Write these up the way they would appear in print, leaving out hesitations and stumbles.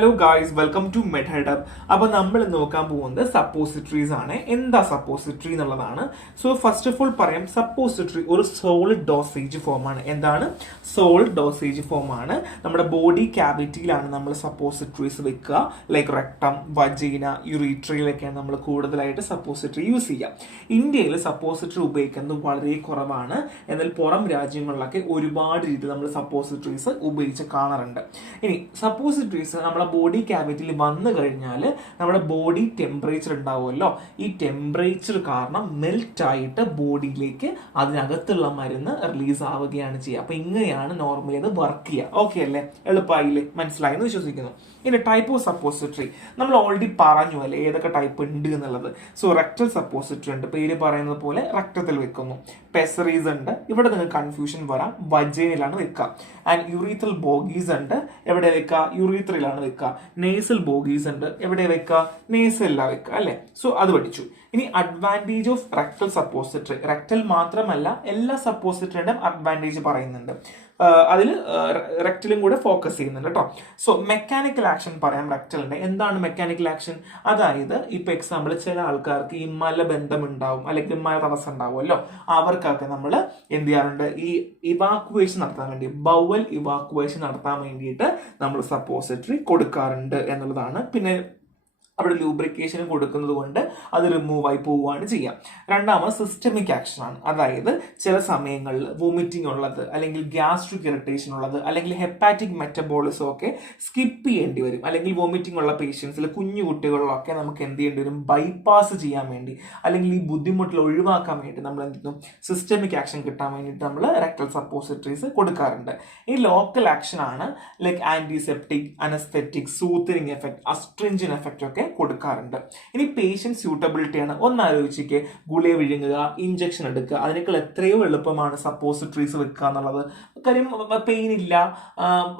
Hello guys, welcome to മെഡ്ഹെഡപ്പ്. അപ്പൊ നമ്മൾ നോക്കാൻ പോകുന്നത് സപ്പോസിറ്ററീസ് ആണ്. എന്താ സപ്പോസിറ്ററി എന്നുള്ളതാണ്. സോ ഫസ്റ്റ് ഓഫ് ഓൾ പറയാം, സപ്പോസിറ്ററി ഒരു സോളിഡ് ഡോസേജ് ഫോം ആണ്. എന്താണ്? സോളിഡ് ഡോസേജ് ഫോം ആണ്. നമ്മുടെ ബോഡി ക്യാവിറ്റിയിലാണ് നമ്മൾ സപ്പോസിറ്ററീസ് വെക്കുക. ലൈക്ക് റെക്ടം, വജീന, യുറീട്രയിലൊക്കെയാണ് നമ്മൾ കൂടുതലായിട്ട് സപ്പോസിറ്ററി യൂസ് ചെയ്യുക. ഇന്ത്യയിൽ സപ്പോസിറ്ററി ഉപയോഗിക്കുന്നത് വളരെ കുറവാണ്. എന്നാൽ പുറം രാജ്യങ്ങളിലൊക്കെ ഒരുപാട് രീതിയിൽ നമ്മൾ സപ്പോസിറ്ററീസ് ഉപയോഗിച്ച് കാണാറുണ്ട്. ഇനി സപ്പോസിറ്ററീസ് നമ്മളെ ബോഡി ക്യാവിറ്റിയിൽ വന്നു കഴിഞ്ഞാൽ നമ്മുടെ ബോഡി ടെമ്പറേച്ചർ ഉണ്ടാവുമല്ലോ, ഈ ടെമ്പറേച്ചർ കാരണം മെൽറ്റ് ആയിട്ട് ബോഡിയിലേക്ക് അതിനകത്തുള്ള മരുന്ന് റിലീസ് ആവുകയാണ് ചെയ്യുക. അപ്പൊ ഇങ്ങനെയാണ് നോർമലി അത് വർക്ക് ചെയ്യുക. ഓക്കെ അല്ലേ? എളുപ്പമായില്ലേ? മനസ്സിലായെന്ന് വിശ്വസിക്കുന്നു. ഇനി ടൈപ്പ് ഓഫ് സപ്പോസിറ്ററി നമ്മൾ ഓൾറെഡി പറഞ്ഞു അല്ലേ ഏതൊക്കെ ടൈപ്പ് ഉണ്ട് എന്നുള്ളത്. സോ റെക്ടൽ സപ്പോസിറ്ററി ഉണ്ട്, പേര് പറയുന്നത് പോലെ റക്ടത്തിൽ വെക്കുന്നു. പെസറീസ് ഉണ്ട്, ഇവിടെ നിങ്ങൾക്ക് കൺഫ്യൂഷൻ വരാം, വജൈനയിലാണ് വെക്കുക. ആൻഡ് യൂറീത്രൽ ബോഗീസ് ഉണ്ട്, എവിടെ വെക്കുക? യൂറീത്രയിലാണ് വെക്കുക. നേസൽ ബോഗീസ് ഉണ്ട്, എവിടെ വെക്കുക? നേസലിലാണ് വെക്കുക അല്ലെ. സോ അത് പഠിച്ചു. ഇനി advantage of rectal suppository. Rectal മാത്രമല്ല, എല്ലാ സപ്പോസിറ്ററിയുടെയും അഡ്വാൻറ്റേജ് പറയുന്നുണ്ട്. അതിൽ റെക്ടലും കൂടെ ഫോക്കസ് ചെയ്യുന്നുണ്ട് കേട്ടോ. സോ മെക്കാനിക്കൽ ആക്ഷൻ പറയാം റെക്ടലിന്റെ. എന്താണ് മെക്കാനിക്കൽ ആക്ഷൻ? അതായത് ഇപ്പൊ എക്സാമ്പിൾ ചില ആൾക്കാർക്ക് ഈ മലബന്ധം ഉണ്ടാവും, അല്ലെങ്കിൽ മല തടസ്സം ഉണ്ടാവുമല്ലോ, അവർക്കൊക്കെ നമ്മൾ എന്ത് ചെയ്യാറുണ്ട്? ഈ ഇവാക്വേഷൻ നടത്താൻ വേണ്ടി, ബവൽ ഇവാക്വേഷൻ നടത്താൻ വേണ്ടിയിട്ട് നമ്മൾ സപ്പോസിറ്ററി കൊടുക്കാറുണ്ട് എന്നുള്ളതാണ്. പിന്നെ അവിടെ ലൂബ്രിക്കേഷൻ കൊടുക്കുന്നത് കൊണ്ട് അത് റിമൂവ് ആയി പോവുകയാണ് ചെയ്യുക. രണ്ടാമത് സിസ്റ്റമിക് ആക്ഷൻ ആണ്. അതായത് ചില സമയങ്ങളിൽ വോമിറ്റിംഗ് ഉള്ളത്, അല്ലെങ്കിൽ ഗ്യാസ്ട്രിക് ഇറിറ്റേഷൻ ഉള്ളത്, അല്ലെങ്കിൽ ഹെപ്പാറ്റിക് മെറ്റബോളിസം ഒക്കെ സ്കിപ്പ് ചെയ്യേണ്ടി വരും. അല്ലെങ്കിൽ വോമിറ്റിംഗ് ഉള്ള പേഷ്യൻസിൽ, കുഞ്ഞു കുട്ടികളിലൊക്കെ നമുക്ക് എന്ത് ചെയ്യേണ്ടി വരും? ബൈപ്പാസ് ചെയ്യാൻ വേണ്ടി, അല്ലെങ്കിൽ ഈ ബുദ്ധിമുട്ടിൽ ഒഴിവാക്കാൻ വേണ്ടി നമ്മൾ എന്ത് ചെയ്യുന്നു? സിസ്റ്റമിക് ആക്ഷൻ കിട്ടാൻ വേണ്ടിയിട്ട് നമ്മൾ റെക്ടൽ സപ്പോസിറ്ററീസ് കൊടുക്കാറുണ്ട്. ഈ ലോക്കൽ ആക്ഷൻ ആണ്, like antiseptic, anaesthetic, soothing effect, astringent effect ഒക്കെ കൊടുക്കാറുണ്ട്. ഇനി പേഷ്യന്റ് സ്യൂട്ടബിലിറ്റി ആണ്. ഒന്നാലോചിക്ക്, ഗുളിക വിഴുങ്ങുക, ഇഞ്ചക്ഷൻ എടുക്കുക, അതിനേക്കാൾ എത്രയോ എളുപ്പമാണ് സപ്പോസിറ്ററീസ് വെക്കുക എന്നുള്ളത്. കാര്യം പെയിൻ ഇല്ല,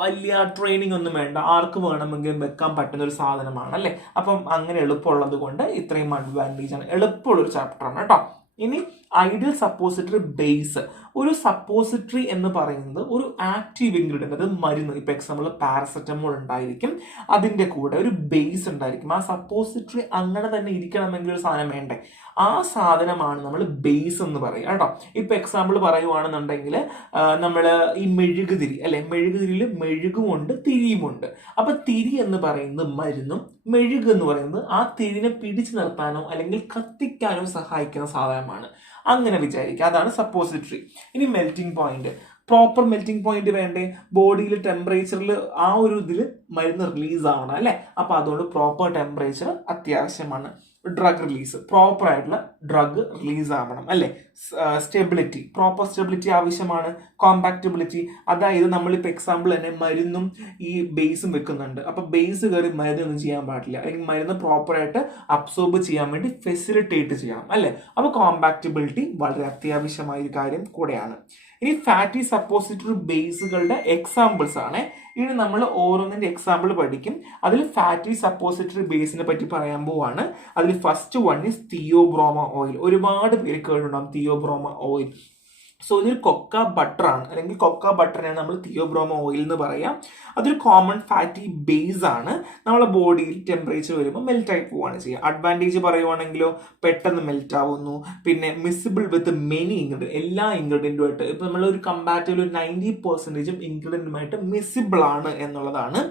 വലിയ ട്രെയിനിങ് ഒന്നും വേണ്ട, ആർക്ക് വേണമെങ്കിലും വെക്കാൻ പറ്റുന്ന ഒരു സാധനമാണ് അല്ലെ. അപ്പം അങ്ങനെ എളുപ്പമുള്ളത് കൊണ്ട് ഇത്രയും അഡ്വാൻറ്റേജ് ആണ്. എളുപ്പമുള്ള ഒരു ചാപ്റ്റർ ആണ് കേട്ടോ. ഇനി ഐഡിയൽ സപ്പോസിറ്ററി ബേസ്. ഒരു സപ്പോസിറ്ററി എന്ന് പറയുന്നത് ഒരു ആക്റ്റീവ് ഇൻഗ്രീഡിയന്റ്, അത് മരുന്ന്. ഇപ്പൊ എക്സാമ്പിൾ പാരസെറ്റമോൾ ഉണ്ടായിരിക്കും, അതിന്റെ കൂടെ ഒരു ബേസ് ഉണ്ടായിരിക്കും. ആ സപ്പോസിറ്ററി അങ്ങനെ തന്നെ ഇരിക്കണമെങ്കിൽ ഒരു സാധനം വേണ്ടേ? ആ സാധനമാണ് നമ്മൾ ബേസ് എന്ന് പറയുക കേട്ടോ. ഇപ്പൊ എക്സാമ്പിൾ പറയുവാണെന്നുണ്ടെങ്കിൽ നമ്മൾ ഈ മെഴുകുതിരി അല്ലെ, മെഴുകുതിരിയിൽ മെഴുകുമുണ്ട്, തിരിയുമുണ്ട്. അപ്പൊ തിരി എന്ന് പറയുന്നത് മരുന്നും, മെഴുക് എന്ന് പറയുന്നത് ആ തിരിനെ പിടിച്ചു നിർത്താനോ അല്ലെങ്കിൽ കത്തിക്കാനോ സഹായിക്കുന്ന സാധനമാണ്. അങ്ങനെ വിചാരിക്കുക, അതാണ് സപ്പോസിറ്ററി. ഇനി melting point. Proper melting point വേണ്ടേ? ബോഡിയിൽ ടെമ്പറേച്ചറിൽ ആ ഒരു ഇതിൽ മരുന്ന് റിലീസ് ആവണം അല്ലെ. അപ്പൊ അതുകൊണ്ട് പ്രോപ്പർ ടെമ്പറേച്ചർ അത്യാവശ്യമാണ്. ഡ്രഗ് റിലീസ്, പ്രോപ്പർ ആയിട്ടുള്ള ഡ്രഗ് റിലീസ് ആവണം അല്ലെ. സ്റ്റെബിലിറ്റി, പ്രോപ്പർ സ്റ്റെബിലിറ്റി ആവശ്യമാണ്. കോമ്പാക്റ്റബിലിറ്റി, അതായത് നമ്മളിപ്പോൾ എക്സാമ്പിൾ തന്നെ മരുന്നും ഈ ബേസും വെക്കുന്നുണ്ട്. അപ്പൊ ബേസ് കയറി മരുന്നൊന്നും ചെയ്യാൻ പാടില്ല, അല്ലെങ്കിൽ മരുന്ന് പ്രോപ്പറായിട്ട് അബ്സോർബ് ചെയ്യാൻ വേണ്ടി ഫെസിലിറ്റേറ്റ് ചെയ്യണം അല്ലെ. അപ്പൊ കോമ്പാക്റ്റബിലിറ്റി വളരെ അത്യാവശ്യമായ ഒരു കാര്യം കൂടെയാണ്. ഇനി ഫാറ്റി സപ്പോസിറ്ററി ബേസുകളുടെ എക്സാമ്പിൾസ് ആണ്. ഇനി നമ്മൾ ഓരോന്നിന്റെ എക്സാമ്പിൾ പഠിക്കും. അതിൽ ഫാറ്റി സപ്പോസിറ്ററി ബേസിനെ പറ്റി പറയാൻ പോവാണ്. അതിൽ ഫസ്റ്റ് വൺ ഈസ് തിയോബ്രോമ ഓയിൽ. ഒരുപാട് പേര് കേട്ടിട്ടുണ്ടാവും തിയോബ്രോമ ഓയിൽ. സോ ഇതൊരു കൊക്ക ബട്ടർ ആണ്, അല്ലെങ്കിൽ കൊക്ക ബട്ടറിനാണ് നമ്മൾ തിയോബ്രോമ ഓയിൽ എന്ന് പറയാം. അതൊരു കോമൺ ഫാറ്റി ബേസ് ആണ്. നമ്മളെ ബോഡിയിൽ ടെമ്പറേച്ചർ വരുമ്പോൾ മെൽറ്റ് ആയി പോവുകയാണ് ചെയ്യുക. അഡ്വാൻറ്റേജ് പറയുവാണെങ്കിലോ പെട്ടെന്ന് മെൽറ്റ് ആവുന്നു. പിന്നെ മിസിബിൾ വിത്ത് മെനി ഇൻഗ്രീഡിയൻറ്റ്, എല്ലാ ഇൻഗ്രീഡിയൻറ്റുമായിട്ട്. ഇപ്പൊ നമ്മൾ ഒരു കമ്പാരിറ്റീവ്ലി ഒരു 90% ഇൻഗ്രീഡിയൻറ്റുമായിട്ട് മിസിബിൾ ആണ് എന്നുള്ളതാണ്.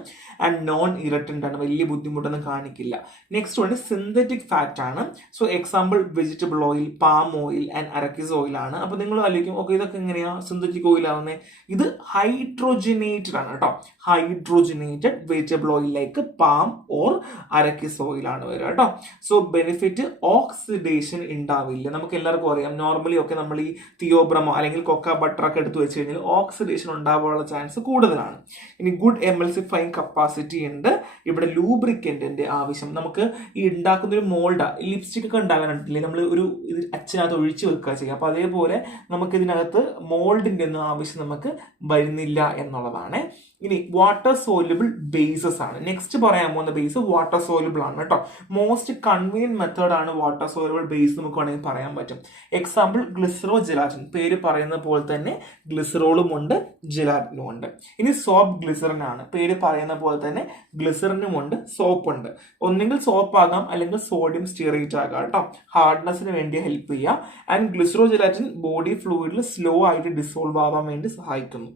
ആൻഡ് നോൺ ഇറിറ്റന്റ് ആണ്, വലിയ ബുദ്ധിമുട്ടൊന്നും കാണിക്കില്ല. നെക്സ്റ്റ് വൺ സിന്തറ്റിക് ഫാറ്റ് ആണ്. So example vegetable oil, palm oil and arachis oil ആണ്. അപ്പൊ നിങ്ങൾ ആലോചിക്കും, ഓക്കെ ഇതൊക്കെ എങ്ങനെയാ സിന്തറ്റിക് ഓയിൽ ആവുന്നത്? ഇത് ഹൈഡ്രോജനേറ്റഡ് ആണ് കേട്ടോ. Hydrogenated vegetable oil like palm or arachis oil ആണ് വരിക കേട്ടോ. സോ ബെനിഫിറ്റ്, ഓക്സിഡേഷൻ ഉണ്ടാവില്ല. നമുക്ക് എല്ലാവർക്കും അറിയാം, നോർമലി ഒക്കെ നമ്മൾ ഈ തിയോബ്രമോ അല്ലെങ്കിൽ കൊക്ക ബട്ടർ ഒക്കെ എടുത്തു വെച്ച് കഴിഞ്ഞാൽ ഓക്സിഡേഷൻ ഉണ്ടാവാനുള്ള ചാൻസ് കൂടുതലാണ്. ഇനി ഗുഡ് എമൽസിഫൈങ് കപ്പാസിറ്റി ഉണ്ട്. ഇവിടെ ലൂബ്രിക്കന്റിന്റെ ആവശ്യം, നമുക്ക് ഈ ഉണ്ടാക്കുന്ന ഒരു മോൾഡ, ലിപ്സ്റ്റിക് ഒക്കെ ഉണ്ടാകാനുണ്ടല്ലേ, നമ്മൾ ഒരു ഇത് അച്ഛനകത്ത് ഒഴിച്ചു വെക്കുക ചെയ്യുക. അപ്പൊ അതേപോലെ നമുക്ക് ഇതിനകത്ത് മോൾഡിന്റെ ഒന്നും ആവശ്യം നമുക്ക് വരുന്നില്ല എന്നുള്ളതാണ്. ഇനി വാട്ടർ സോല്യൂബിൾ ബേസസ് ആണ്. നെക്സ്റ്റ് പറയാൻ പോകുന്ന ബേസ് വാട്ടർ സോല്യൂബിൾ ആണ് കേട്ടോ. മോസ്റ്റ് കൺവീനിയന്റ് മെത്തേഡ് ആണ് വാട്ടർ സോല്യൂബിൾ ബേസ് നമുക്ക് വേണമെങ്കിൽ പറയാൻ പറ്റും. എക്സാമ്പിൾ ഗ്ലിസറോ ജെലാറ്റിൻ, പേര് പറയുന്ന പോലെ തന്നെ ഗ്ലിസറോളും ഉണ്ട് ജെലാറ്റിനും ഉണ്ട്. ഇനി സോപ്പ് ഗ്ലിസറിൻ ആണ്, പേര് പറയുന്ന പോലെ തന്നെ ഗ്ലിസറിനും ഉണ്ട് സോപ്പ് ഉണ്ട്. ഒന്നെങ്കിൽ സോപ്പ് ആകാം അല്ലെങ്കിൽ സോഡിയം സ്റ്റീറേറ്റ് ആകാം കേട്ടോ, ഹാർഡ്നെസ്സിന് വേണ്ടി ഹെൽപ്പ് ചെയ്യാം. And glycero gelatin body ഫ്ലൂയിഡിൽ slow ആയിട്ട് ഡിസോൾവ് ആവാൻ വേണ്ടി സഹായിക്കുന്നു.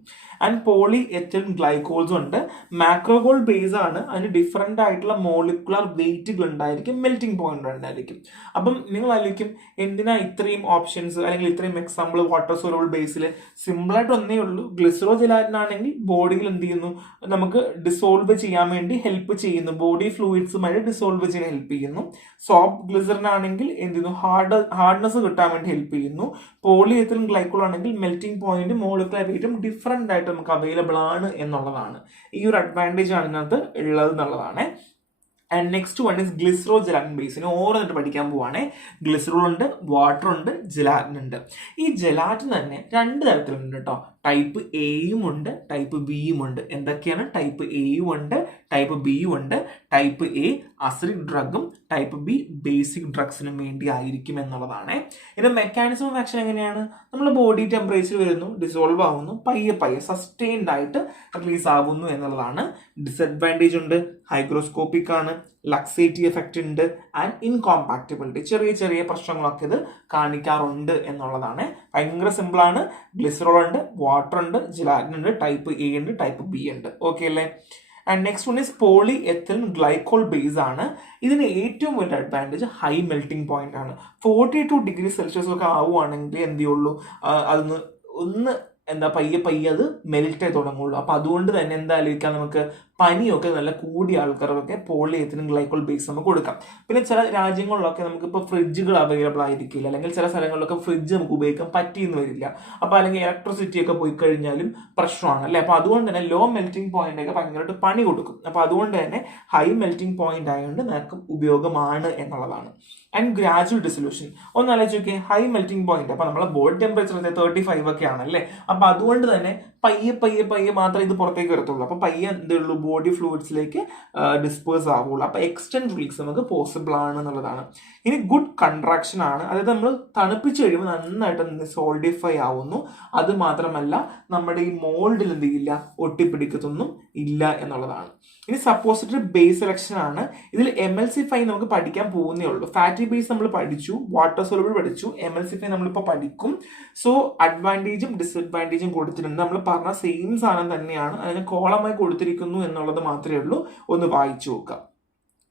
ആൻഡ് പോളി എത്തിലീൻ ഗ്ലൈക്കോൾസ് ഉണ്ട്. മാക്രോഗോൾ ബേസ് ആണ്, അതിന് ഡിഫറെന്റ് ആയിട്ടുള്ള മോളിക്കുലർ വെയിറ്റുകൾ ഉണ്ടായിരിക്കും, മെൽറ്റിംഗ് പോയിന്റ് ഉണ്ടായിരിക്കും. അപ്പം നിങ്ങൾ ആലോചിക്കും എന്തിനാ ഇത്രയും ഓപ്ഷൻസ് അല്ലെങ്കിൽ ഇത്രയും എക്സാമ്പിൾ വാട്ടർ സോലബിൾ ബേസിൽ? സിമ്പിൾ ആയിട്ട് ഒന്നേ ഉള്ളൂ. ഗ്ലിസറോ ജെലാറ്റിൻ ആണെങ്കിൽ ബോഡിയിൽ എന്ത് ചെയ്യുന്നു, നമുക്ക് ഡിസോൾവ് ചെയ്യാൻ വേണ്ടി ഹെൽപ്പ് ചെയ്യുന്നു, ബോഡി ഫ്ലൂയിഡ്സുമായിട്ട് ഡിസോൾവ് ചെയ്യാൻ ഹെൽപ്പ് ചെയ്യുന്നു. സോപ്പ് ഗ്ലിസറിൻ ആണെങ്കിൽ എന്ത് ചെയ്യുന്നു, ഹാർഡ്നെസ് കിട്ടാൻ വേണ്ടി ഹെൽപ്പ് ചെയ്യുന്നു. പോളി എത്തിലീൻ ഗ്ലൈക്കോൾ ആണെങ്കിൽ മെൽറ്റിംഗ് പോയിന്റ് മോളിക്കുലർ വെയിറ്റും ഡിഫറെന്റ് ആയിട്ട് നമുക്ക് അവൈലബിൾ ആണ് എന്നുള്ളതാണ്. ഈ ഒരു അഡ്വാൻറ്റേജ് ആണ് ഇതിനകത്ത് ഉള്ളത് എന്നുള്ളതാണ്. And next one is glycero gelatin ബേസിന് ഓരോന്നിട്ട് പഠിക്കാൻ പോവാണേ. ഗ്ലിസറോൾ ഉണ്ട്, വാട്ടർ ഉണ്ട്, ജെലാറ്റിൻ ഉണ്ട്. ഈ ജെലാറ്റിൻ തന്നെ രണ്ട് തരത്തിലുണ്ട് കേട്ടോ. ടൈപ്പ് എയും ഉണ്ട്, ടൈപ്പ് ബിയും ഉണ്ട്. എന്തൊക്കെയാണ്? ടൈപ്പ് എയും ഉണ്ട്, ടൈപ്പ് ബിയും ഉണ്ട്. ടൈപ്പ് എ അസിഡിക് ഡ്രഗും ടൈപ്പ് ബി ബേസിക് ഡ്രഗ്സിനും വേണ്ടി ആയിരിക്കും എന്നുള്ളതാണ്. ഇതിന്റെ മെക്കാനിസം ഓഫ് ആക്ഷൻ എങ്ങനെയാണ്? നമ്മൾ ബോഡി ടെമ്പറേച്ചർ വരുന്നു, ഡിസോൾവ് ആവുന്നു, പയ്യെ പയ്യെ സസ്റ്റെയിൻഡ് ആയിട്ട് റിലീസ് ആവുന്നു എന്നുള്ളതാണ്. ഡിസഡ്വാൻറ്റേജ് ഉണ്ട്, ഹൈഗ്രോസ്കോപ്പിക് ആണ്, ലക്സേറ്റീവ് എഫക്റ്റ് ഉണ്ട്, ആൻഡ് ഇൻകോമ്പാക്റ്റബിലിറ്റി, ചെറിയ ചെറിയ പ്രശ്നങ്ങളൊക്കെ ഇത് കാണിക്കാറുണ്ട് എന്നുള്ളതാണ്. ഭയങ്കര സിമ്പിൾ ആണ്. ഗ്ലിസറോൾ ഉണ്ട്, വാട്ടർ ഉണ്ട്, ജെലാറ്റിൻ ഉണ്ട്, ടൈപ്പ് എ ഉണ്ട്, ടൈപ്പ് ബി ഉണ്ട്. ഓക്കെ അല്ലേ? And next one is polyethylene glycol base ആണ്. ഇതിന് ഏറ്റവും വലിയ അഡ്വാൻറ്റേജ് ഹൈ മെൽറ്റിംഗ് പോയിന്റ് ആണ്. 42 ഡിഗ്രി സെൽഷ്യസ് ഒക്കെ ആവുകയാണെങ്കിൽ എന്ത് ചെയ്യുള്ളൂ, അതൊന്ന് പയ്യെ പയ്യെ അത് മെൽറ്റ് ആയി തുടങ്ങുള്ളൂ. അപ്പൊ അതുകൊണ്ട് തന്നെ എന്താ ആലോചിക്കാം, നമുക്ക് പനിയൊക്കെ നല്ല കൂടിയ ആൾക്കാർക്കൊക്കെ പോളി എത്തിലീൻ ഗ്ലൈക്കോൾ ബേസ് നമുക്ക് കൊടുക്കാം. പിന്നെ ചില രാജ്യങ്ങളിലൊക്കെ നമുക്കിപ്പോൾ ഫ്രിഡ്ജുകൾ അവൈലബിൾ ആയിരിക്കില്ല, അല്ലെങ്കിൽ ചില സ്ഥലങ്ങളിലൊക്കെ ഫ്രിഡ്ജ് നമുക്ക് ഉപയോഗിക്കാൻ പറ്റിയെന്ന് വരില്ല. അപ്പൊ അല്ലെങ്കിൽ ഇലക്ട്രിസിറ്റി ഒക്കെ പോയി കഴിഞ്ഞാലും പ്രശ്നമാണ് അല്ലെ. അപ്പൊ അതുകൊണ്ട് തന്നെ ലോ മെൽറ്റിംഗ് പോയിന്റ് ഒക്കെ ഭയങ്കരമായിട്ട് പണി കൊടുക്കും. അപ്പൊ അതുകൊണ്ട് തന്നെ ഹൈ മെൽറ്റിംഗ് പോയിന്റ് ആയതുകൊണ്ട് നമുക്ക് ഉപയോഗമാണ് എന്നുള്ളതാണ്. ആൻഡ് ഗ്രാജുവൽ ഡിസൊല്യൂഷൻ ഒന്ന് ആലോചിച്ച് നോക്കിയേ, ഹൈ മെൽറ്റിംഗ് പോയിന്റ്, അപ്പൊ നമ്മളെ ബോഡി ടെമ്പറേച്ചർ 35 ഒക്കെ ആണല്ലേ. അപ്പൊ അതുകൊണ്ട് തന്നെ പയ്യെ പയ്യെ പയ്യെ മാത്രമേ ഇത് പുറത്തേക്ക് വരത്തുള്ളൂ. അപ്പൊ പയ്യെ എന്തുള്ളൂ, ബോഡി ഫ്ലൂയിഡ്സിലേക്ക് ഡിസ്പേഴ്സ് ആവുള്ളൂ. അപ്പൊ എക്സ്റ്റൻഡ് റിലീസ് നമുക്ക് പോസിബിൾ ആണ് എന്നുള്ളതാണ്. ഇനി ഗുഡ് കൺട്രാക്ഷൻ ആണ്, അതായത് നമ്മൾ തണുപ്പിച്ച് കഴിയുമ്പോൾ നന്നായിട്ട് സോൾഡിഫൈ ആവുന്നു. അത് മാത്രമല്ല നമ്മുടെ ഈ മോൾഡിൽ എന്ത് ചെയ്യില്ല, ഒട്ടിപ്പിടിക്കത്തൊന്നും ഇല്ല എന്നുള്ളതാണ്. ഇനി സപ്പോസിറ്ററി ബേസ് സെലക്ഷൻ ആണ്. ഇതിൽ എംഎൽസിഫൈ നമുക്ക് പഠിക്കാൻ പോകുന്നേ ഉള്ളൂ. ഫാറ്റി ബേസ് നമ്മൾ പഠിച്ചു, വാട്ടർ സോലബിൾ പഠിച്ചു, എംഎൽസിഫൈ നമ്മളിപ്പോൾ പഠിക്കും. സോ അഡ്വാൻറ്റേജും ഡിസ്അഡ്വാൻറ്റേജും കൊടുത്തിട്ടുണ്ട്. നമ്മൾ പറഞ്ഞ സെയിം സാധനം തന്നെയാണ്, അതിന് കോളമായി കൊടുത്തിരിക്കുന്നു എന്നുള്ളത് മാത്രമേ ഉള്ളൂ. ഒന്ന് വായിച്ചു നോക്കാം.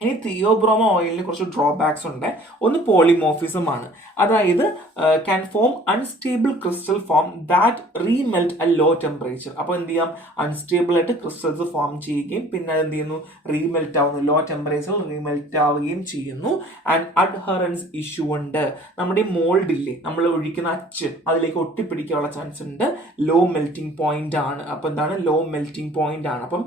ഇനി തിയോബ്രോമോ ഓയിലിന് കുറച്ച് ഡ്രോബാക്സ് ഉണ്ട്. ഒന്ന് പോളിമോർഫിസം ആണ്, അതായത് can form unstable crystal form that remelt at low temperature. അപ്പോൾ എന്ത് ചെയ്യാം, അൺസ്റ്റേബിൾ ആയിട്ട് ക്രിസ്റ്റൽസ് ഫോം ചെയ്യുകയും പിന്നെ എന്ത് ചെയ്യുന്നു, റീമെൽറ്റ് ആവുന്നു, ലോ ടെമ്പറേച്ചറിൽ റീമെൽറ്റ് ആവുകയും ചെയ്യുന്നു. ആൻഡ് അഡ്ഹറൻസ് ഇഷ്യൂ ഉണ്ട്. നമ്മുടെ ഈ മോൾഡ് ഇല്ലേ, നമ്മൾ ഒഴിക്കുന്ന അച്ച് അതിലേക്ക് ഒട്ടിപ്പിടിക്കാനുള്ള ചാൻസ് ഉണ്ട്. ലോ മെൽറ്റിംഗ് പോയിന്റ് ആണ്. അപ്പൊ എന്താണ്, ലോ മെൽറ്റിംഗ് പോയിന്റ് ആണ്. അപ്പം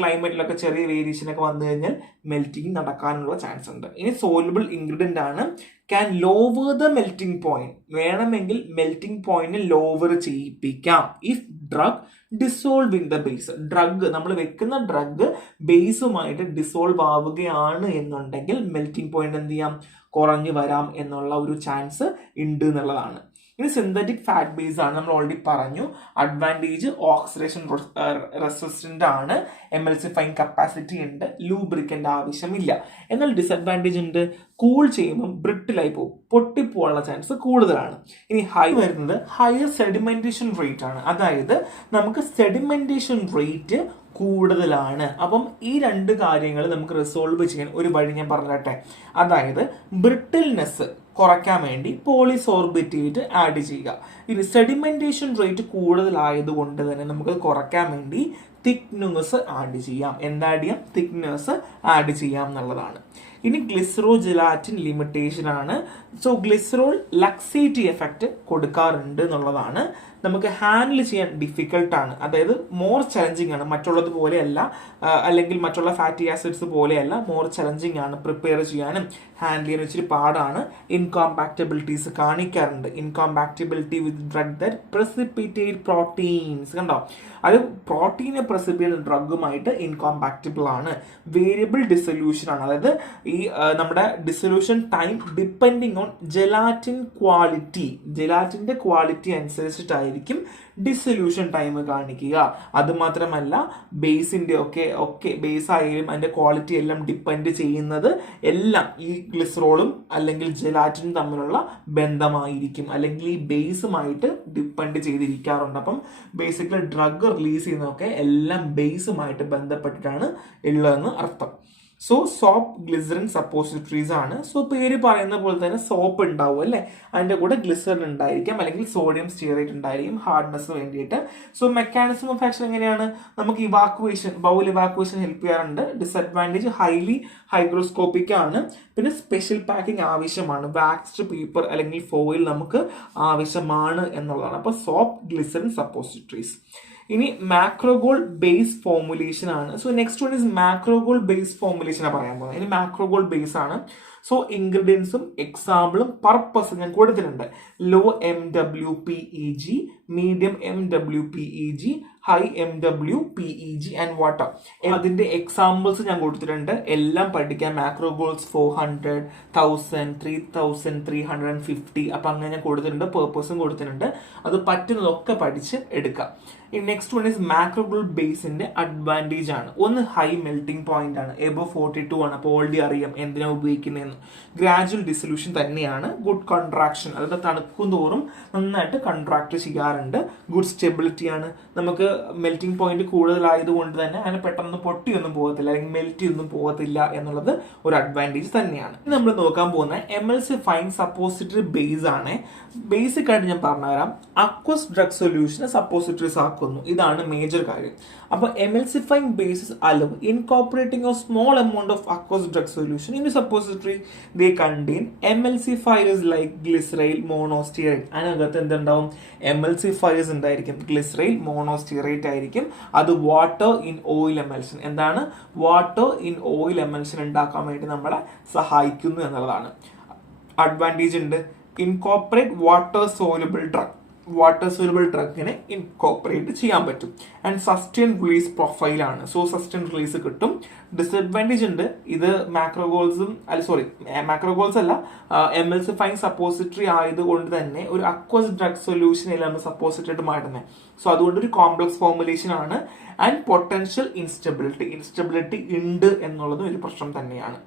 ക്ലൈമറ്റിലൊക്കെ ചെറിയ വേരിയേഷൻ ഒക്കെ വന്നു കഴിഞ്ഞാൽ മെൽറ്റിംഗ് നടക്കാനുള്ള ചാൻസ് ഉണ്ട്. ഇനി സോലുബിൾ ഇൻഗ്രീഡിയന്റ് ആണ്, can lower the melting point. വേണമെങ്കിൽ മെൽറ്റിംഗ് പോയിന്റ് ലോവർ ചെയ്യിപ്പിക്കാം if drug dissolve in the base. Drug നമ്മൾ വെക്കുന്ന ഡ്രഗ് ബേസുമായിട്ട് ഡിസോൾവ് ആവുകയാണ് എന്നുണ്ടെങ്കിൽ മെൽറ്റിംഗ് പോയിന്റ് എന്ത് ചെയ്യാം, കുറഞ്ഞു വരാം എന്നുള്ള ഒരു ചാൻസ് ഉണ്ട് എന്നുള്ളതാണ്. ഇനി സിന്തറ്റിക് ഫാറ്റ് ബേസ് ആണ്, നമ്മൾ ഓൾറെഡി പറഞ്ഞു. അഡ്വാൻറ്റേജ് ഓക്സിഡേഷൻ റെസിസ്റ്റന്റ് ആണ്, എംഎൽസിഫൈങ് കപ്പാസിറ്റി ഉണ്ട്, ലൂബ്രിക്കന്റ് ആവശ്യമില്ല. എന്നാൽ ഡിസഡ്വാൻറ്റേജ് ഉണ്ട്, കൂൾ ചെയ്യുമ്പോൾ ബ്രിട്ടിലായി പോകും, പൊട്ടിപ്പോകാനുള്ള ചാൻസ് കൂടുതലാണ്. ഇനി ഹൈ വരുന്നത് ഹയർ സെഡിമെന്റേഷൻ റേറ്റ് ആണ്, അതായത് നമുക്ക് സെഡിമെന്റേഷൻ റേറ്റ് കൂടുതലാണ്. അപ്പം ഈ രണ്ട് കാര്യങ്ങൾ നമുക്ക് റിസോൾവ് ചെയ്യാൻ ഒരു വഴി ഞാൻ പറഞ്ഞിട്ടെ, അതായത് ബ്രിട്ടിൽനെസ് കുറയ്ക്കാൻ വേണ്ടി പോളിസോർബിറ്റേറ്റ് ആഡ് ചെയ്യുക. ഇനി സെഡിമെന്റേഷൻ റേറ്റ് കൂടുതലായതുകൊണ്ട് തന്നെ നമുക്ക് കുറയ്ക്കാൻ വേണ്ടി തിക്നെസ് ആഡ് ചെയ്യാം. എന്താ ആഡ് ചെയ്യാം, തിക്നെസ് ആഡ് ചെയ്യാം എന്നുള്ളതാണ്. ഇനി ഗ്ലിസറോ ജെലാറ്റിൻ ലിമിറ്റേഷൻ ആണ്. സോ ഗ്ലിസറോൾ ലക്സേറ്റീവ് എഫക്റ്റ് കൊടുക്കാറുണ്ട് എന്നുള്ളതാണ്. നമുക്ക് ഹാൻഡിൽ ചെയ്യാൻ ഡിഫിക്കൽട്ടാണ്, അതായത് മോർ ചലഞ്ചിങ് ആണ്, മറ്റുള്ളത് പോലെയല്ല, അല്ലെങ്കിൽ മറ്റുള്ള ഫാറ്റി ആസിഡ്സ് പോലെയല്ല, മോർ ചലഞ്ചിങ് ആണ്, പ്രിപ്പയർ ചെയ്യാനും ഹാൻഡിൽ ചെയ്യാനും ഇച്ചിരി പാടാണ്. ഇൻകോമ്പാക്റ്റബിലിറ്റീസ് കാണിക്കാറുണ്ട്. Incompatibility with drug that precipitate proteins, കണ്ടോ, അത് പ്രോട്ടീനെ പ്രസിപ്പിറ്റേറ്റ് ചെയ്യുന്ന ഡ്രഗുമായിട്ട് ഇൻകോമ്പാക്റ്റബിൾ ആണ്. വേരിയബിൾ ഡിസൊല്യൂഷൻ ആണ്, അതായത് ഈ നമ്മുടെ dissolution time depending on gelatin quality, ജെലാറ്റിന്റെ ക്വാളിറ്റി അനുസരിച്ചിട്ടായിരിക്കും ഡിസൊല്യൂഷൻ ടൈം കാണിക്കുക. അതുമാത്രമല്ല ബേസിന്റെ ഒക്കെ ബേസ് ആയാലും അതിന്റെ ക്വാളിറ്റി എല്ലാം ഡിപ്പെൻഡ് ചെയ്യുന്നത് എല്ലാം ഈ ഗ്ലിസറോളും അല്ലെങ്കിൽ ജെലാറ്റിനും തമ്മിലുള്ള ബന്ധമായിരിക്കും, അല്ലെങ്കിൽ ഈ ബേസുമായിട്ട് ഡിപ്പെൻഡ് ചെയ്തിരിക്കാറുണ്ട്. അപ്പം ബേസിക്കലി ഡ്രഗ് റിലീസ് ചെയ്യുന്നതൊക്കെ എല്ലാം ബേസുമായിട്ട് ബന്ധപ്പെട്ടിട്ടാണ് ഉള്ളതെന്ന് അർത്ഥം. സോ സോപ്പ്, ഗ്ലിസറിൻ സപ്പോസിറ്ററീസ് ആണ്. സോ പേര് പറയുന്ന പോലെ തന്നെ സോപ്പ് ഉണ്ടാവും അല്ലെ, അതിന്റെ കൂടെ ഗ്ലിസറിൻ ഉണ്ടായിരിക്കാം, അല്ലെങ്കിൽ സോഡിയം സ്റ്റീറേറ്റ് ഉണ്ടായിരിക്കും ഹാർഡ്നെസ് വേണ്ടിയിട്ട്. സോ മെക്കാനിസം ഓഫ് ആക്ഷൻ എങ്ങനെയാണ്? നമുക്ക് ഇവാക്വേഷൻ, ബൗൾ ഇവാക്വേഷൻ ഹെൽപ്പ് ചെയ്യാറുണ്ട്. ഡിസഡ്വാൻറ്റേജ് ഹൈലി ഹൈഗ്രോസ്കോപ്പിക് ആണ്. പിന്നെ സ്പെഷ്യൽ പാക്കിംഗ് ആവശ്യമാണ്, വാക്സ്ഡ് പേപ്പർ അല്ലെങ്കിൽ ഫോയിൽ നമുക്ക് ആവശ്യമാണ് എന്നുള്ളതാണ്. അപ്പൊ സോപ്പ്, ഗ്ലിസറിൻ സപ്പോസിറ്ററീസ്. ഇനി മാക്രോഗോൾ ബേസ് ഫോർമുലേഷൻ ആണ്. So next one is macrogol base formulation പറയാൻ പോകുന്നത്. ഇനി മാക്രോഗോൾ ബേസ് ആണ്. സോ ഇൻഗ്രീഡിയൻസും എക്സാമ്പിളും പർപ്പസ് ഞാൻ കൊടുത്തിട്ടുണ്ട്. Low MWPEG, medium MWPEG, high MWPEG and water. അതിന്റെ എക്സാമ്പിൾസ് ഞാൻ കൊടുത്തിട്ടുണ്ട്, എല്ലാം പഠിക്കാം. മാക്രോഗോൾസ് 400, 1000, 3000, 350, അപ്പൊ അങ്ങനെ ഞാൻ കൊടുത്തിട്ടുണ്ട്, പേർപ്പസും കൊടുത്തിട്ടുണ്ട്. അത് പറ്റുന്നതൊക്കെ പഠിച്ച് എടുക്കാം. നെക്സ്റ്റ് വൺ ഇസ് മാക്രോഗോൾ ബേസിന്റെ അഡ്വാൻറ്റേജ് ആണ്. ഒന്ന് ഹൈ മെൽറ്റിംഗ് പോയിന്റ് ആണ്, എബോ 42 ആണ്. അപ്പോൾ ഓൾറെഡി അറിയാം എന്തിനാ ഉപയോഗിക്കുന്നതെന്ന്. ഗ്രാജുവൽ ഡിസൊല്യൂഷൻ തന്നെയാണ്. ഗുഡ് കോൺട്രാക്ഷൻ, അതായത് തണുക്കും തോറും നന്നായിട്ട് കൺട്രാക്ട് ചെയ്യാറുണ്ട്. ഗുഡ് സ്റ്റെബിലിറ്റി ആണ്. നമുക്ക് മെൽറ്റിംഗ് പോയിന്റ് കൂടുതലായതുകൊണ്ട് തന്നെ അങ്ങനെ പെട്ടെന്ന് പൊട്ടിയൊന്നും പോകത്തില്ല, അല്ലെങ്കിൽ മെൽറ്റി ഒന്നും പോകത്തില്ല എന്നുള്ളത് ഒരു അഡ്വാൻറ്റേജ് തന്നെയാണ്. നമ്മൾ നോക്കാൻ പോകുന്ന എമൽസിഫൈങ് സപ്പോസിറ്ററി ബേസ് ആണ്. ബേസിക് ആയിട്ട് ഞാൻ പറഞ്ഞുതരാം. അക്വസ് ഡ്രഗ് സൊല്യൂഷനെ സപ്പോസിറ്ററീസ് ആക്കുന്നു, ഇതാണ് മേജർ കാര്യം. അപ്പൊ emulsifying bases allow incorporating of small amount of aqueous drug solution in suppository. They contain emulsifiers like glyceryl, monostearate. അതിനകത്ത് എന്തുണ്ടാവും? എമൽസിഫയേഴ്സ് ഉണ്ടായിരിക്കും. ഗ്ലിസറൈൽ, മോണോസ്റ്റിയറേറ്റ് ആയിരിക്കും. അത് വാട്ടർ ഇൻ ഓയിൽ എമൽഷൻ, എന്താണ് വാട്ടർ ഇൻ ഓയിൽ എമൽഷൻ ഉണ്ടാക്കാൻ വേണ്ടി നമ്മളെ സഹായിക്കുന്നു എന്നുള്ളതാണ്. അഡ്വാൻറ്റേജ് ഉണ്ട്. Incorporate water soluble drug, water soluble ഡ്രഗിനെ ഇൻകോർപ്പറേറ്റ് ചെയ്യാൻ പറ്റും. ആൻഡ് സസ്റ്റൈൻ റിലീസ് പ്രൊഫൈലാണ്. സോ സസ്റ്റൈൻ റിലീസ് കിട്ടും. ഡിസഡ്വാൻറ്റേജ് ഉണ്ട്. ഇത് മാക്രോഗോൾസ് അല്ല, എമൽസിഫൈങ് സപ്പോസിറ്ററി ആയതുകൊണ്ട് തന്നെ ഒരു അക്വസ് ഡ്രഗ് സൊല്യൂഷനിലാണ് സപ്പോസിറ്ററി മാറ്റുന്നത്. സോ അതുകൊണ്ട് ഒരു കോംപ്ലക്സ് ഫോർമുലേഷൻ ആണ്. ആൻഡ് പൊട്ടൻഷ്യൽ ഇൻസ്റ്റബിലിറ്റി ഉണ്ട് എന്നുള്ളതും ഒരു പ്രശ്നം തന്നെയാണ്.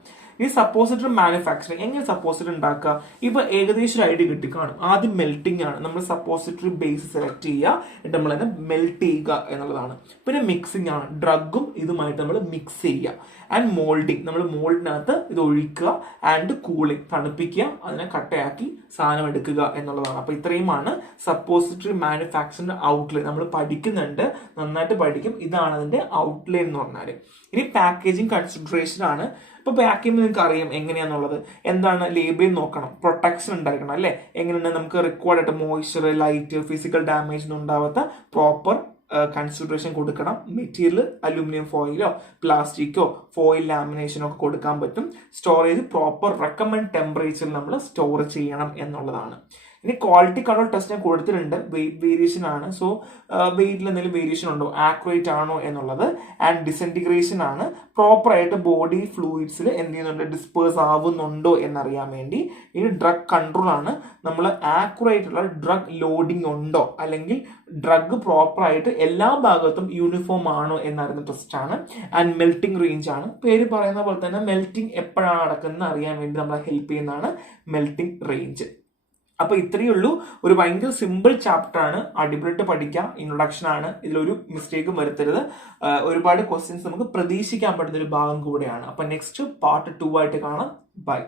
ഈ സപ്പോസിറ്ററി മാനുഫാക്ചറിങ് എങ്ങനെ സപ്പോസിറ്ററി ഉണ്ടാക്കുക? ഇപ്പൊ ഏകദേശം ഒരു ഐഡിയ കിട്ടിക്കാണും. ആദ്യം മെൽറ്റിംഗ് ആണ്. നമ്മൾ സപ്പോസിറ്ററി ബേസ് സെലക്ട് ചെയ്യുക, എന്നിട്ട് നമ്മൾ തന്നെ മെൽറ്റ് ചെയ്യുക എന്നുള്ളതാണ്. പിന്നെ മിക്സിംഗ് ആണ്, ഡ്രഗും ഇതുമായിട്ട് നമ്മൾ മിക്സ് ചെയ്യുക. ആൻഡ് മോൾഡിങ്, നമ്മൾ മോൾഡിനകത്ത് ഇത് ഒഴിക്കുക. ആൻഡ് കൂളിംഗ്, തണുപ്പിക്കുക, അതിനെ കട്ടയാക്കി സാധനം എടുക്കുക എന്നുള്ളതാണ്. അപ്പൊ ഇത്രയുമാണ് സപ്പോസിറ്ററി മാനുഫാക്ചറിന്റെ ഔട്ട്ലൈൻ. നമ്മൾ പഠിക്കുന്നുണ്ട്, നന്നായിട്ട് പഠിക്കും. ഇതാണ് അതിന്റെ ഔട്ട്ലൈൻ എന്ന് പറഞ്ഞാൽ. ഇനി പാക്കേജിങ് കൺസിഡറേഷൻ ആണ്. ഇപ്പൊ പാക്കിംഗ് നിങ്ങൾക്ക് അറിയാം എങ്ങനെയാന്നുള്ളത്. എന്താണ് ലേബിൾ നോക്കണം, പ്രൊട്ടക്ഷൻ ഉണ്ടായിരിക്കണം അല്ലെ. എങ്ങനെയാണ് നമുക്ക് റിക്വയർഡ് ആയിട്ട് മോയ്സ്ചർ, ലൈറ്റ്, ഫിസിക്കൽ ഡാമേജ് ഒന്നും ഉണ്ടാവാത്ത പ്രോപ്പർ കൺസിഡറേഷൻ കൊടുക്കണം. മെറ്റീരിയൽ അലൂമിനിയം ഫോയിലോ പ്ലാസ്റ്റിക്കോ ഫോയിൽ ലാമിനേഷനോ ഒക്കെ കൊടുക്കാൻ പറ്റും. സ്റ്റോറേജ് പ്രോപ്പർ റെക്കമെൻഡ് ടെമ്പറേച്ചറിൽ നമ്മൾ സ്റ്റോർ ചെയ്യണം എന്നുള്ളതാണ്. ഇനി ക്വാളിറ്റി കൺട്രോൾ ടെസ്റ്റ് ഞാൻ കൊടുത്തിട്ടുണ്ട്. വെയിറ്റ് വേരിയേഷൻ ആണ്. സോ വെയിറ്റിൽ എന്തെങ്കിലും വേരിയേഷൻ ഉണ്ടോ, ആക്യുറേറ്റ് ആണോ എന്നുള്ളത്. ആൻഡ് ഡിസെൻറ്റിഗ്രേഷൻ ആണ്. പ്രോപ്പർ ആയിട്ട് ബോഡി ഫ്ലൂയിഡ്സിൽ എന്ത് ചെയ്യുന്നുണ്ട്, ഡിസ്പേഴ്സ് ആവുന്നുണ്ടോ എന്നറിയാൻ വേണ്ടി. ഇനി ഡ്രഗ് കൺട്രോൾ ആണ്. നമ്മൾ ആക്യുറേറ്റ് ഉള്ള ഡ്രഗ് ലോഡിംഗ് ഉണ്ടോ, അല്ലെങ്കിൽ ഡ്രഗ് പ്രോപ്പർ ആയിട്ട് എല്ലാ ഭാഗത്തും യൂണിഫോം ആണോ എന്നറിയുന്ന ടെസ്റ്റ് ആണ്. ആൻഡ് മെൽറ്റിംഗ് റേഞ്ച് ആണ്. പേര് പറയുന്ന പോലെ തന്നെ മെൽറ്റിംഗ് എപ്പോഴാണ് നടക്കുന്നത് അറിയാൻ വേണ്ടി നമ്മളെ ഹെൽപ്പ് ചെയ്യുന്നതാണ് മെൽറ്റിംഗ് റേഞ്ച്. അപ്പൊ ഇത്രയേ ഉള്ളൂ. ഒരു ഭയങ്കര സിമ്പിൾ ചാപ്റ്റർ ആണ്, അടിപൊളിയായിട്ട് പഠിക്കാം. ഇൻട്രൊഡക്ഷൻ ആണ്, ഇതിലൊരു മിസ്റ്റേക്കും വരുത്തരുത്. ഒരുപാട് ക്വസ്റ്റ്യൻസ് നമുക്ക് പ്രതീക്ഷിക്കാൻ പറ്റുന്ന ഒരു ഭാഗം കൂടെയാണ്. അപ്പൊ നെക്സ്റ്റ് പാർട്ട് 2 ആയിട്ട് കാണാം. ബൈ.